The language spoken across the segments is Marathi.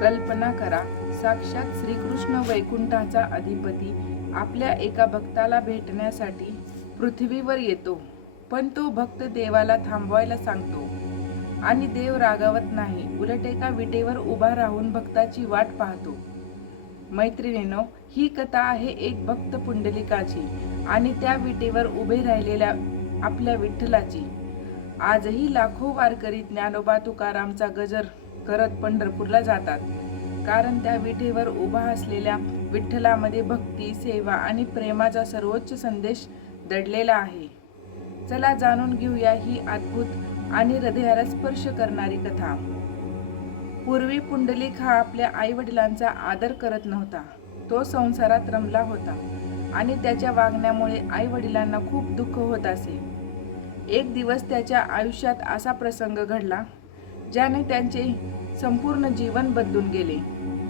कल्पना करा, साक्षात श्रीकृष्ण वैकुंठाचा अधिपती आपल्या एका भक्ताला भेटण्यासाठी पृथ्वीवर येतो. पण तो भक्त देवाला थांबवायला सांगतो आणि देव रागावत नाही, उलट एका विटेवर उभा राहून भक्ताची वाट पाहतो. मैत्रिणींनो, ही कथा आहे एक भक्त पुंडलिकाची आणि त्या विटेवर उभे राहिलेल्या आपल्या विठ्ठलाची. आजही लाखो वारकरी ज्ञानोबा तुकारामचा गजर करत पंढरपूरला जातात, कारण त्या विटेवर उभा असलेल्या विठ्ठलामध्ये भक्ती, सेवा आणि प्रेमाचा सर्वोच्च संदेश दडलेला आहे. चला जाणून घेऊया ही अद्भुत आणि हृदयाला स्पर्श करणारी कथा. पूर्वी पुंडलिक हा आपल्या आई वडिलांचा आदर करत नव्हता. तो संसारात रमला होता आणि त्याच्या वागण्यामुळे आई वडिलांना खूप दुःख होत असे. एक दिवस त्याच्या आयुष्यात असा प्रसंग घडला ज्याने त्यांचे संपूर्ण जीवन बदलून गेले.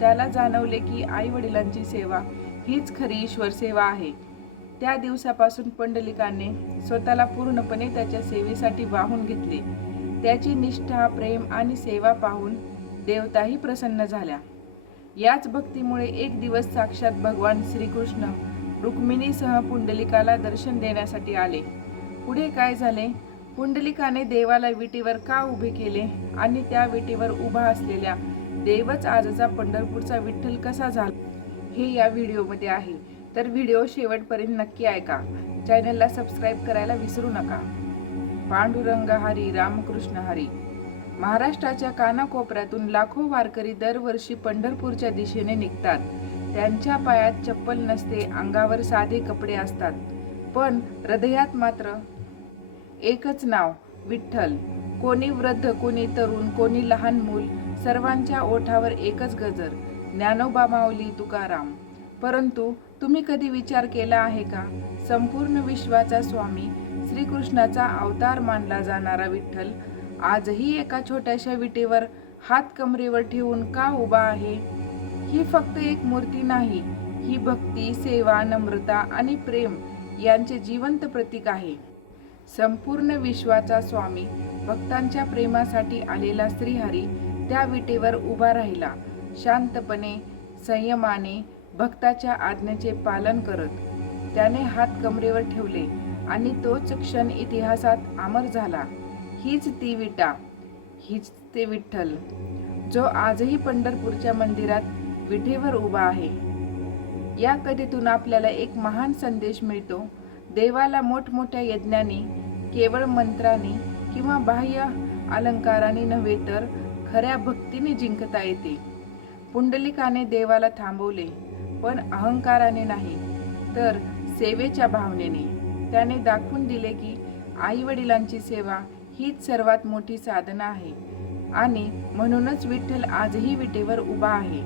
त्याला जाणवले की आई वडिलांची सेवा हीच खरी ईश्वर सेवा आहे. त्या दिवसापासून पुंडलिकाने स्वतःला पूर्णपणे त्याच्या सेवेसाठी वाहून घेतले. त्याची निष्ठा, प्रेम आणि सेवा पाहून देवताही प्रसन्न झाल्या. याच भक्तीमुळे एक दिवस साक्षात भगवान श्रीकृष्ण रुक्मिणीसह पुंडलिकाला दर्शन देण्यासाठी आले. पुढे काय झाले? पुंडलिकाने देवाला विटेवर का उभे केले आणि त्या विटेवर उभा असलेल्या देवच आजचा पंढरपूरचा विठ्ठल कसा झाला, हे या व्हिडिओमध्ये आहे. तर व्हिडिओ शेवटपर्यंत नक्की ऐका. चॅनलला सबस्क्राईब करायला विसरू नका. पांडुरंग हरी, रामकृष्ण हरी. महाराष्ट्राच्या कानाकोपऱ्यातून लाखो वारकरी दरवर्षी पंढरपूरच्या दिशेने निघतात. त्यांच्या पायात चप्पल नसते, अंगावर साधे कपडे असतात, पण हृदयात मात्र एकच नाव, विठ्ठल. कोणी वृद्ध, कोणी तरुण, कोणी लहान मूल, सर्वांच्या ओठावर एकच गजर, ज्ञानोबा माऊली तुकाराम. परंतु तुम्ही कधी विचार केला आहे का, संपूर्ण विश्वाचा स्वामी श्रीकृष्णाचा अवतार मानला जाणारा विठ्ठल आजही एका छोट्याशा विटेवर हात कमरेवर ठेवून का उभा आहे? ही फक्त एक मूर्ती नाही, ही भक्ती, सेवा, नम्रता आणि प्रेम यांचे जिवंत प्रतीक आहे. संपूर्ण विश्वाचा स्वामी, भक्तांच्या प्रेमासाठी आलेला श्रीहरी त्या विटेवर उभा राहिला, शांतपणे, संयमाने, भक्ताच्या आज्ञेचे पालन करत. त्याने हात कमरेवर ठेवले आणि तोच क्षण इतिहासात अमर झाला. हीच ती विटा, हीच ते विठ्ठल, जो आजही पंढरपूरच्या मंदिरात विटेवर उभा आहे. या कथेतून आपल्याला एक महान संदेश मिळतो. देवाला मोठमोठ्या यज्ञाने, केवळ मंत्राने किंवा बाह्य अलंकाराने नव्हे, तर खऱ्या भक्तीने जिंकता येते. पुंडलिकाने देवाला थांबवले, पण अहंकाराने नाही, तर सेवेच्या भावनेने. त्याने दाखवून दिले की आई वडिलांची सेवा हीच सर्वात मोठी साधना आहे आणि म्हणूनच विठ्ठल आजही विटेवर उभा आहे,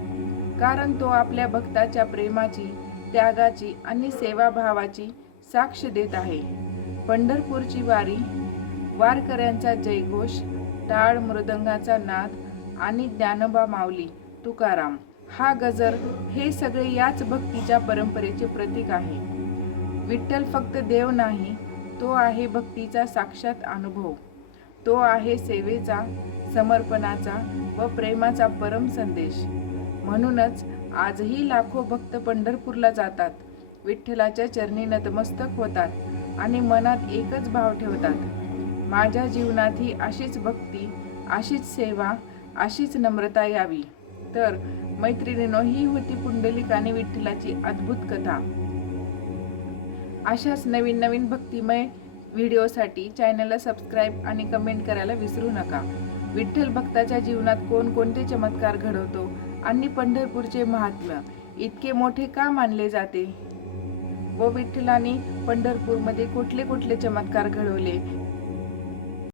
कारण तो आपल्या भक्ताच्या प्रेमाची, त्यागाची आणि सेवाभावाची साक्ष देत आहे. पंढरपूरची वारी, वारकऱ्यांचा जयघोष, टाळ मृदंगाचा नाद आणि ज्ञानोबा माऊली तुकाराम हा गजर, हे सगळे याच भक्तीच्या परंपरेचे प्रतीक आहे. विठ्ठल फक्त देव नाही, तो आहे भक्तीचा साक्षात अनुभव. तो आहे सेवेचा, समर्पणाचा व प्रेमाचा परम संदेश. म्हणूनच आजही लाखो भक्त पंढरपूरला जातात, विठ्ठलाच्या चरणी नतमस्तक होतात आणि मनात एकच भाव ठेवतात, माझ्या जीवनातही अशीच भक्ती, अशीच सेवा, अशीच नम्रता यावी. तर मैत्रिणींनो, ही होती पुंडलिक आणि विठ्ठलाची अद्भुत कथा. अशाच नवीन नवीन भक्तिमय व्हिडिओसाठी चॅनलला सबस्क्राईब आणि कमेंट करायला विसरू नका. विठ्ठल भक्ताच्या जीवनात कोणकोणते चमत्कार घडवतो आणि पंढरपूरचे महात्म्य इतके मोठे का मानले जाते व विठ्ठलाने पंढरपूरमध्ये कुठले कुठले चमत्कार घडवले